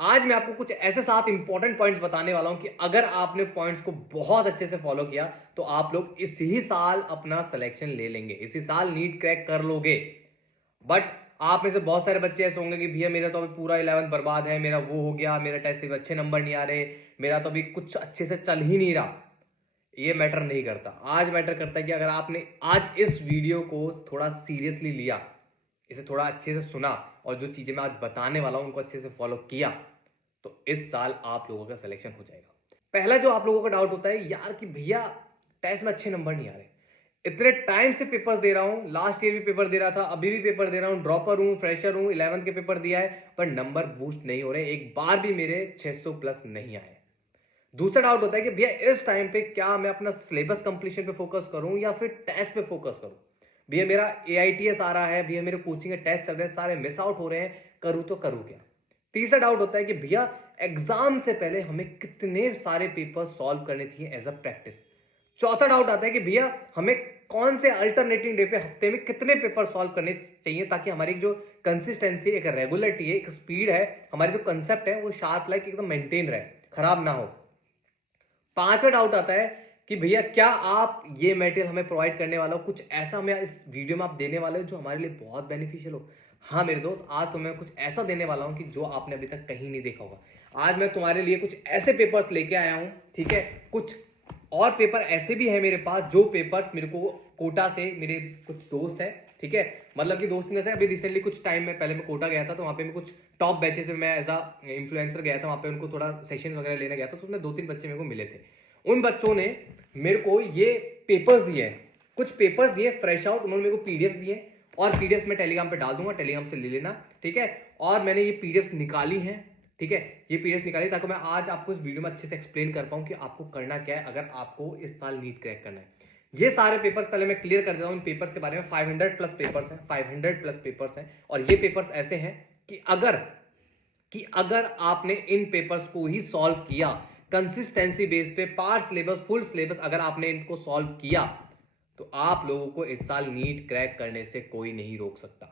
आज मैं आपको कुछ ऐसे 7 इंपॉर्टेंट पॉइंट्स बताने वाला हूं कि अगर आपने पॉइंट्स को बहुत अच्छे से फॉलो किया तो आप लोग इसी साल अपना सिलेक्शन ले लेंगे, इसी साल नीट क्रैक कर लोगे। बट आप में से बहुत सारे बच्चे ऐसे होंगे कि भैया मेरा तो अभी पूरा 11th बर्बाद है, मेरा वो हो गया, मेरा टेस्ट से अच्छे नंबर नहीं आ रहे, मेरा तो अभी कुछ अच्छे से चल ही नहीं रहा। ये मैटर नहीं करता। आज मैटर करता है कि अगर आपने आज इस वीडियो को थोड़ा सीरियसली लिया, इसे थोड़ा अच्छे से सुना और जो चीजें मैं आज बताने वाला हूं उनको अच्छे से फॉलो किया, तो इस साल आप लोगों का सिलेक्शन हो जाएगा। पहला जो आप लोगों का डाउट होता है यार कि भैया टेस्ट में अच्छे नंबर नहीं आ रहे, इतने टाइम से पेपर्स दे रहा हूं, लास्ट ईयर भी पेपर दे रहा था, अभी भी पेपर दे रहा हूं, ड्रॉपर हूं, फ्रेशर हूं, 11th के पेपर दिया है, पर नंबर बूस्ट नहीं हो रहे, एक बार भी मेरे 600 प्लस नहीं आए। दूसरा डाउट होता है कि भैया इस टाइम पे क्या मैं अपना सिलेबस कंप्लीशन पे फोकस करूं या फिर टेस्ट पे फोकस करूं। भैया मेरा AITS आ रहा है, भैया मेरे कोचिंग के टेस्ट चल रहे हैं, सारे मिस आउट हो रहे हैं, करूं तो करूं क्या। तीसरा डाउट होता है कि भैया एग्जाम से पहले हमें कितने सारे पेपर सॉल्व करने चाहिए एज अ प्रैक्टिस। चौथा डाउट आता है कि भैया हमें कौन से अल्टरनेटिव डे पे हफ्ते में कितने पेपर सॉल्व करने चाहिए ताकि हमारी जो कंसिस्टेंसी, एक रेगुलरिटी है, एक स्पीड है, हमारी जो कंसेप्ट है वो शार्प लाइक एकदम मेंटेन रहे, खराब ना हो। पांचवा डाउट आता है कि भैया क्या आप ये मटेरियल हमें प्रोवाइड करने वाला हो, कुछ ऐसा हमें इस वीडियो में आप देने वाले हो जो हमारे लिए बहुत बेनिफिशियल हो। हाँ मेरे दोस्त, आज तो मैं कुछ ऐसा देने वाला हूं कि जो आपने अभी तक कहीं नहीं देखा होगा। आज मैं तुम्हारे लिए कुछ ऐसे पेपर्स लेके आया हूं, ठीक है। कुछ और पेपर ऐसे भी है मेरे पास जो पेपर्स मेरे को कोटा से मेरे कुछ दोस्त है, ठीक है, मतलब कि दोस्त ने अभी रिसेंटली कुछ टाइम में पहले मैं कोटा गया था, तो वहां पे मैं कुछ टॉप बैचेस में मैं एज अ इन्फ्लुएंसर गया था, वहां पे उनको थोड़ा सेशन वगैरह लेने गया था, तो उसमें 2-3 बच्चे मेरे को मिले थे। उन बच्चों ने मेरे को ये पेपर्स दिए हैं, कुछ पेपर्स दिए फ्रेश आउट, उन्होंने मेरे को पीडीएफ दिए और पीडीएफ में टेलीग्राम पे डाल दूंगा, टेलीग्राम से ले लेना, ठीक है। और मैंने ये पीडीएफ निकाली है, ठीक है, ये पीडीएफ निकाली ताकि मैं आज आपको इस वीडियो में अच्छे से एक्सप्लेन कर पाऊं कि आपको करना क्या है अगर आपको इस साल नीट क्रैक करना है। ये सारे पेपर्स पहले मैं क्लियर कर देता हूं। इन पेपर्स के बारे में 500 प्लस पेपर्स हैं, 500 प्लस पेपर्स हैं, और ये पेपर्स ऐसे हैं कि अगर आपने इन पेपर्स को ही सॉल्व किया कंसिस्टेंसी बेस पे, पार्ट सिलेबस, फुल सिलेबस, अगर आपने इनको सॉल्व किया तो आप लोगों को इस साल नीट क्रैक करने से कोई नहीं रोक सकता।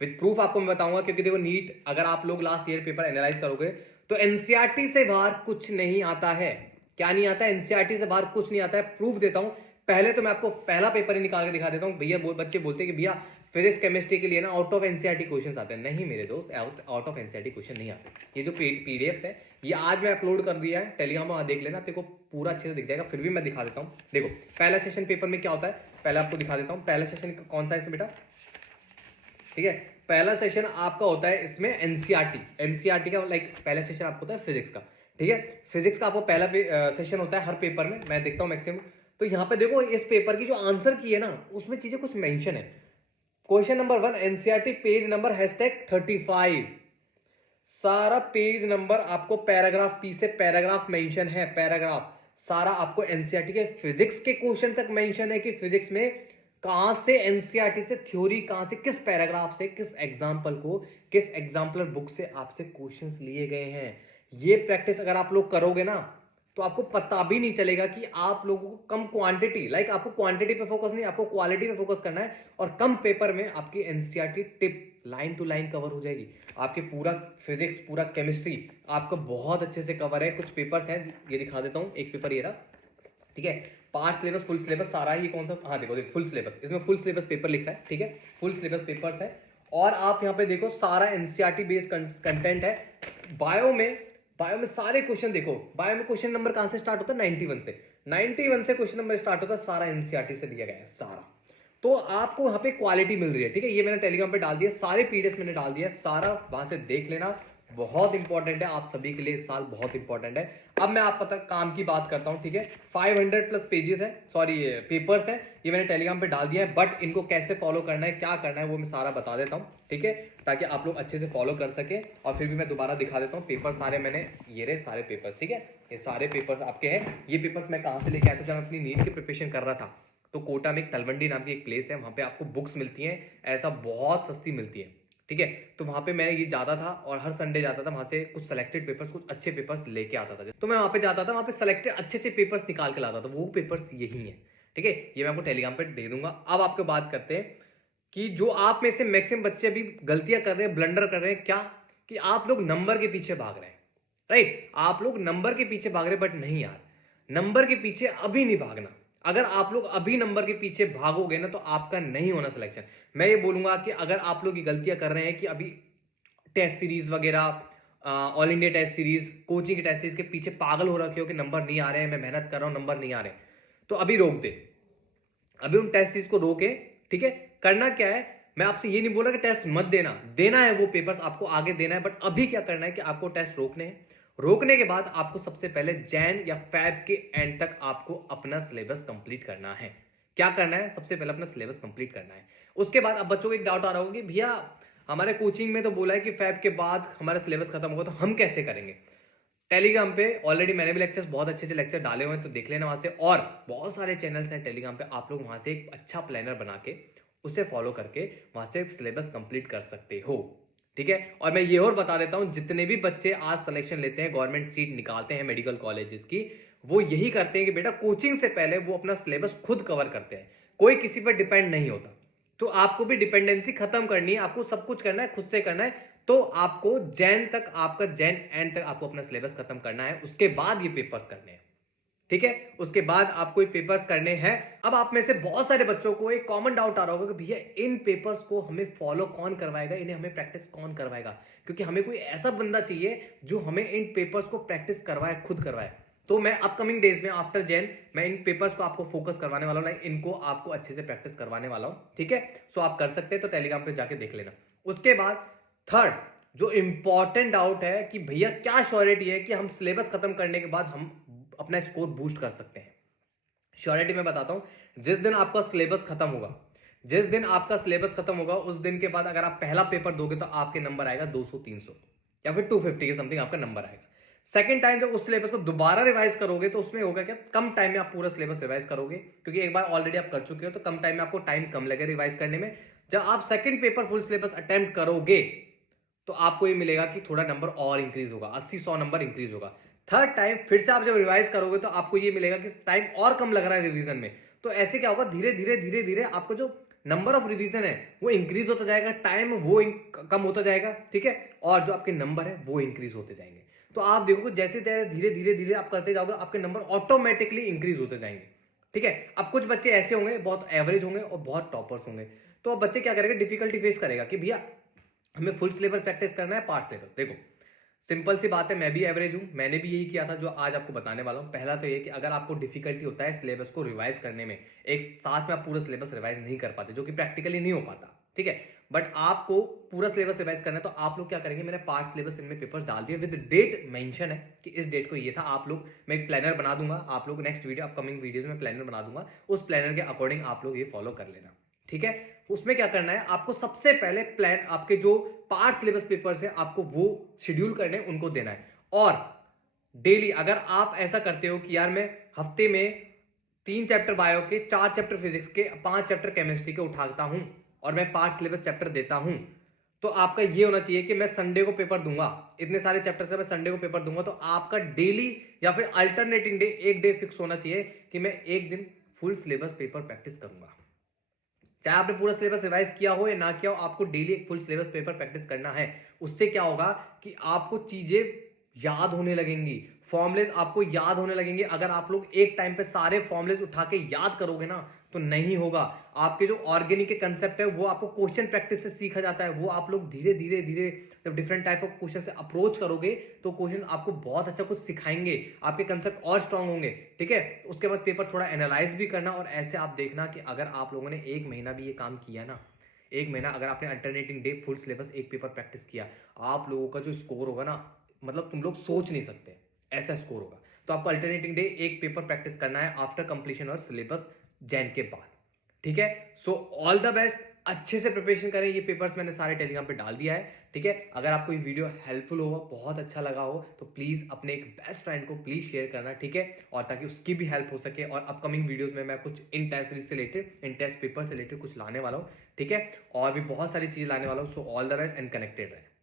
विद प्रूफ आपको मैं बताऊंगा, क्योंकि देखो नीट अगर आप लोग लास्ट ईयर पेपर एनालाइज करोगे तो एनसीईआरटी से बाहर कुछ नहीं आता है। क्या नहीं आता है? एनसीईआरटी से बाहर कुछ नहीं आता है। प्रूफ देता हूं। पहले तो मैं आपको पहला पेपर ही निकाल के दिखा देता हूं। भैया बच्चे बोलते हैं कि भैया फिजिक्स केमिस्ट्री के लिए ना आउट ऑफ एनसीईआरटी क्वेश्चन आते हैं। नहीं मेरे दोस्त, आउट ऑफ एनसीईआरटी क्वेश्चन नहीं आते। ये जो पीडीएफ है ये आज मैं अपलोड कर दिया है टेलीग्राम में, देख लेना, तेरे को पूरा अच्छे से दिख जाएगा। फिर भी मैं दिखा देता हूँ। देखो पहला सेशन पेपर में क्या होता है, पहले आपको दिखा देता हूँ। पहला सेशन कौन सा है इसमें बेटा, ठीक है। पहला सेशन आपका होता है इसमें एनसीईआरटी का, लाइक पहला सेशन आपका होता है फिजिक्स का, ठीक है। फिजिक्स का आपको पहला सेशन होता है हर पेपर में, मैं देखता हूं मैक्सिमम। तो यहां पे देखो इस पेपर की जो आंसर की है ना उसमें चीजें कुछ मेंशन है। Question number 1 NCERT page number #35, सारा पेज नंबर आपको पैराग्राफ पी से पैराग्राफ मेंशन है, पैराग्राफ सारा आपको एनसीईआरटी के फिजिक्स के क्वेश्चन तक मेंशन है कि फिजिक्स में कहां से एनसीईआरटी से थ्योरी, कहां से किस पैराग्राफ से किस एग्जांपल को, किस एग्जांपलर बुक से आपसे क्वेश्चंस लिए गए हैं। ये प्रैक्टिस अगर आप लोग करोगे ना तो आपको पता भी नहीं चलेगा कि आप लोगों को कम क्वांटिटी, लाइक आपको क्वांटिटी पे फोकस नहीं, आपको क्वालिटी पे फोकस करना है, और कम पेपर में आपकी NCERT tip line to line cover हो जाएगी। आपके पूरा फिजिक्स, पूरा केमिस्ट्री आपका बहुत अच्छे से कवर है। कुछ पेपर्स हैं, ये दिखा देता हूं। एक पेपर ये रहा, ठीक है, पार्ट सिलेबस, फुल सिलेबस, सारा ही कौन सा, हाँ देखो फुल सिलेबस, इसमें फुल सिलेबस पेपर लिखा है, ठीक है, फुल सिलेबस पेपर्स है। और आप यहाँ पे देखो सारा एनसीईआरटी बेस्ड कंटेंट है। बायो में सारे क्वेश्चन देखो, बायो में क्वेश्चन नंबर कहां से स्टार्ट होता है, 91 से क्वेश्चन नंबर स्टार्ट होता है, सारा एनसीईआरटी से दिया गया है सारा। तो आपको वहां पे क्वालिटी मिल रही है, ठीक है। ये मैंने टेलीग्राम पे डाल दिया, सारे पीडीएफ मैंने डाल दिया, सारा वहां से देख लेना। बहुत इंपॉर्टेंट है आप सभी के लिए, इस साल बहुत इंपॉर्टेंट है। अब मैं आप पता काम की बात करता हूं, ठीक है। 500 प्लस पेजेस है, सॉरी पेपर्स है, ये मैंने टेलीग्राम पे डाल दिया है। बट इनको कैसे फॉलो करना है, क्या करना है, वो मैं सारा बता देता हूं, ठीक है, ताकि आप लोग अच्छे से फॉलो कर सके। और फिर भी मैं दोबारा दिखा देता हूँ पेपर सारे मैंने, ये रहे सारे पेपर्स, ठीक है, ये सारे पेपर्स आपके हैं। ये पेपर्स मैं कहाँ से लेके आया था जब मैं अपनी नीट की प्रिपरेशन कर रहा था, तो कोटा में एक तलवंडी नाम की एक प्लेस है, वहां पे आपको बुक्स मिलती हैं, ऐसा बहुत सस्ती मिलती है, ठीक है। तो वहां पे मैं ये जाता था और हर संडे जाता था, वहां से कुछ सेलेक्टेड पेपर्स, कुछ अच्छे पेपर्स लेके आता था। तो मैं वहां पे जाता था, वहां पे सेलेक्टेड अच्छे अच्छे पेपर्स निकाल के लाता था। वो पेपर्स यही हैं, ठीक है, ये मैं आपको टेलीग्राम पे दे दूंगा। अब आपको बात करते हैं कि जो आप में से मैक्सिमम बच्चे अभी गलतियां कर रहे हैं, ब्लंडर कर रहे हैं, क्या कि आप लोग नंबर के पीछे भाग रहे हैं, राइट? आप लोग नंबर के पीछे भाग रहे हैं, बट नहीं यार, नंबर के पीछे अभी नहीं भागना। अगर आप लोग अभी नंबर के पीछे भागोगे ना तो आपका नहीं होना सिलेक्शन। मैं ये बोलूंगा कि अगर आप लोग ये गलतियां कर रहे हैं कि अभी टेस्ट सीरीज वगैरह, all India test series, coaching के टेस्ट सीरीज के पीछे पागल हो रखे हो कि नंबर नहीं आ रहे हैं, मैं मेहनत कर रहा हूं, नंबर नहीं आ रहे, तो अभी रोक दे, अभी उन टेस्ट सीरीज को रोके। ठीक है, करना क्या है, मैं आपसे ये नहीं बोल रहा कि टेस्ट मत देना, देना है वो पेपर्स आपको आगे देना है, बट अभी क्या करना है कि आपको टेस्ट रोकने हैं। रोकने के बाद आपको सबसे पहले जैन या फेब के एंड तक आपको अपना सिलेबस कंप्लीट करना है। क्या करना है, सबसे पहले अपना सिलेबस कंप्लीट करना है। उसके बाद अब बच्चों को एक डाउट आ रहा होगा कि भैया हमारे कोचिंग में तो बोला है कि फेब के बाद हमारा सिलेबस खत्म होगा, तो हम कैसे करेंगे? टेलीग्राम पे ऑलरेडी मैंने भी लेक्चर्स, बहुत अच्छे अच्छे लेक्चर डाले हुए हैं, तो देख लेना वहां से। और बहुत सारे चैनल्स हैं टेलीग्राम पे, आप लोग वहां से एक अच्छा प्लानर बना के उसे फॉलो करके वहां से सिलेबस कंप्लीट कर सकते हो। ठीक है, और मैं ये और बता देता हूं, जितने भी बच्चे आज सिलेक्शन लेते हैं, गवर्नमेंट सीट निकालते हैं मेडिकल कॉलेजेस की, वो यही करते हैं कि बेटा कोचिंग से पहले वो अपना सिलेबस खुद कवर करते हैं, कोई किसी पर डिपेंड नहीं होता। तो आपको भी डिपेंडेंसी खत्म करनी है, आपको सब कुछ करना है, खुद से करना है। तो आपको जैन तक, आपका जैन एंड तक आपको अपना सिलेबस खत्म करना है, उसके बाद ये पेपर्स करने हैं। ठीक है, उसके बाद आपको ये पेपर्स करने हैं। अब आप में से बहुत सारे बच्चों को एक कॉमन डाउट आ रहा होगा कि भैया इन पेपर्स को हमें फॉलो कौन करवाएगा, इन्हें हमें प्रैक्टिस कौन करवाएगा? क्योंकि हमें कोई ऐसा बंदा चाहिए जो हमें इन पेपर्स को प्रैक्टिस करवाए, खुद करवाए। तो मैं अपकमिंग डेज में आफ्टर जैन मैं इन पेपर्स को आपको फोकस करवाने वाला हूं, इनको आपको अच्छे से प्रैक्टिस करवाने वाला हूं। ठीक है, सो आप कर सकते हैं, तो टेलीग्राम पे जाके देख लेना। उसके बाद थर्ड जो इंपॉर्टेंट डाउट है कि भैया क्या श्योरिटी है कि हम सिलेबस खत्म करने के बाद हम अपना स्कोर बूस्ट कर सकते हैं? श्योरिटी मैं बताता हूं, जिस दिन आपका सिलेबस खत्म होगा, जिस दिन आपका सिलेबस खत्म होगा उस दिन के बाद अगर आप पहला पेपर दोगे तो आपके नंबर आएगा 200-300 या फिर 250 के समथिंग आपका नंबर आएगा। सेकंड टाइम जब उस सिलेबस को दोबारा रिवाइज करोगे तो उसमें होगा क्या, कम टाइम में आप पूरा सिलेबस रिवाइज करोगे, क्योंकि एक बार ऑलरेडी आप कर चुके हो, तो कम टाइम में आपको टाइम कम लगे रिवाइज करने में। जब आप second paper full syllabus attempt करोगे तो आपको ये मिलेगा कि थोड़ा नंबर और इंक्रीज होगा, 80-100 नंबर इंक्रीज होगा। थर्ड टाइम फिर से आप जब रिवाइज करोगे तो आपको ये मिलेगा कि टाइम और कम लग रहा है रिवीजन में। तो ऐसे क्या होगा, धीरे धीरे धीरे धीरे आपको जो नंबर ऑफ रिवीजन है वो इंक्रीज होता जाएगा, टाइम वो कम होता जाएगा। ठीक है, और जो आपके नंबर है वो इंक्रीज होते जाएंगे। तो आप देखोगे जैसे धीरे धीरे धीरे आप करते जाओगे, आपके नंबर ऑटोमेटिकली इंक्रीज होते जाएंगे। ठीक है, अब कुछ बच्चे ऐसे होंगे बहुत एवरेज होंगे और बहुत टॉपर्स होंगे। तो अब बच्चे क्या करेंगे, डिफिकल्टी फेस करेगा कि भैया हमें फुल सिलेबस प्रैक्टिस करना है, पार्ट सिलेबस। देखो सिंपल सी बात है, मैं भी एवरेज हूं, मैंने भी यही किया था जो आज आपको बताने वाला हूं। पहला तो ये कि अगर आपको डिफिकल्टी होता है सिलेबस को रिवाइज करने में, एक साथ में आप पूरा सिलेबस रिवाइज नहीं कर पाते, जो कि प्रैक्टिकली नहीं हो पाता। ठीक है, बट आपको पूरा सिलेबस रिवाइज करना है, तो आप लोग क्या करेंगे, मैंने पार्ट सिलेबस इनमें पेपर्स डाल दिए, विद डेट मेंशन है कि इस डेट को ये था। आप लोग, मैं एक प्लानर बना दूंगा, आप लोग नेक्स्ट वीडियो अपकमिंग वीडियोस में प्लानर बना दूंगा, उस प्लानर के अकॉर्डिंग आप लोग ये फॉलो कर लेना। ठीक है, उसमें क्या करना है, आपको सबसे पहले प्लान, आपके जो पार्ट सिलेबस पेपर्स है आपको वो शेड्यूल करने, उनको देना है। और डेली अगर आप ऐसा करते हो कि यार मैं हफ्ते में 3 चैप्टर बायो के, 4 चैप्टर फिजिक्स के, 5 चैप्टर केमिस्ट्री के उठाता हूं और मैं पार्ट सिलेबस चैप्टर देता हूं, तो आपका ये होना चाहिए कि मैं संडे को पेपर दूंगा, इतने सारे चैप्टर्स का मैं संडे को पेपर दूंगा। तो आपका डेली या फिर अल्टरनेटिंग डे, एक डे फिक्स होना चाहिए कि मैं एक दिन फुल सिलेबस पेपर प्रैक्टिस करूंगा। चाहे आपने पूरा सिलेबस रिवाइज किया हो या ना किया हो, आपको डेली एक फुल सिलेबस पेपर प्रैक्टिस करना है। उससे क्या होगा कि आपको चीजें याद होने लगेंगी, फॉर्मुलेज आपको याद होने लगेंगे। अगर आप लोग एक टाइम पे सारे फॉर्मुलेज उठा के याद करोगे ना तो नहीं होगा। आपके जो ऑर्गेनिक के कंसेप्ट है वो आपको क्वेश्चन प्रैक्टिस से सीखा जाता है, वो आप लोग धीरे धीरे धीरे जब डिफरेंट टाइप ऑफ क्वेश्चन से अप्रोच करोगे तो क्वेश्चन आपको बहुत अच्छा कुछ सिखाएंगे, आपके कंसेप्ट और स्ट्रांग होंगे। ठीक है, उसके बाद पेपर थोड़ा एनालाइज भी करना। और ऐसे आप देखना कि अगर आप लोगों ने 1 महीना भी ये काम किया ना, 1 महीना अगर आपने अल्टरनेटिंग डे फुल सिलेबस एक पेपर प्रैक्टिस किया, आप लोगों का जो स्कोर होगा ना, मतलब तुम लोग सोच नहीं सकते ऐसा स्कोर होगा। तो आपको अल्टरनेटिंग डे एक पेपर प्रैक्टिस करना है आफ्टर कंप्लीशन और सिलेबस जैन के बाद। ठीक है, सो ऑल द बेस्ट, अच्छे से प्रिपरेशन करें। ये पेपर्स मैंने सारे टेलीग्राम पे डाल दिया है। ठीक है, अगर आपको ये वीडियो हेल्पफुल होगा, बहुत अच्छा लगा हो, तो प्लीज अपने एक बेस्ट फ्रेंड को प्लीज शेयर करना। ठीक है, और ताकि उसकी भी हेल्प हो सके। और अपकमिंग वीडियोस में मैं कुछ इन टेस्ट सीरीज से रिलेटेड, इन टेस्ट पेपर से रिलेटेड कुछ लाने वाला हूँ। ठीक है, और भी बहुत सारी चीजें लाने वाला हूँ। So all the best and connected रहे।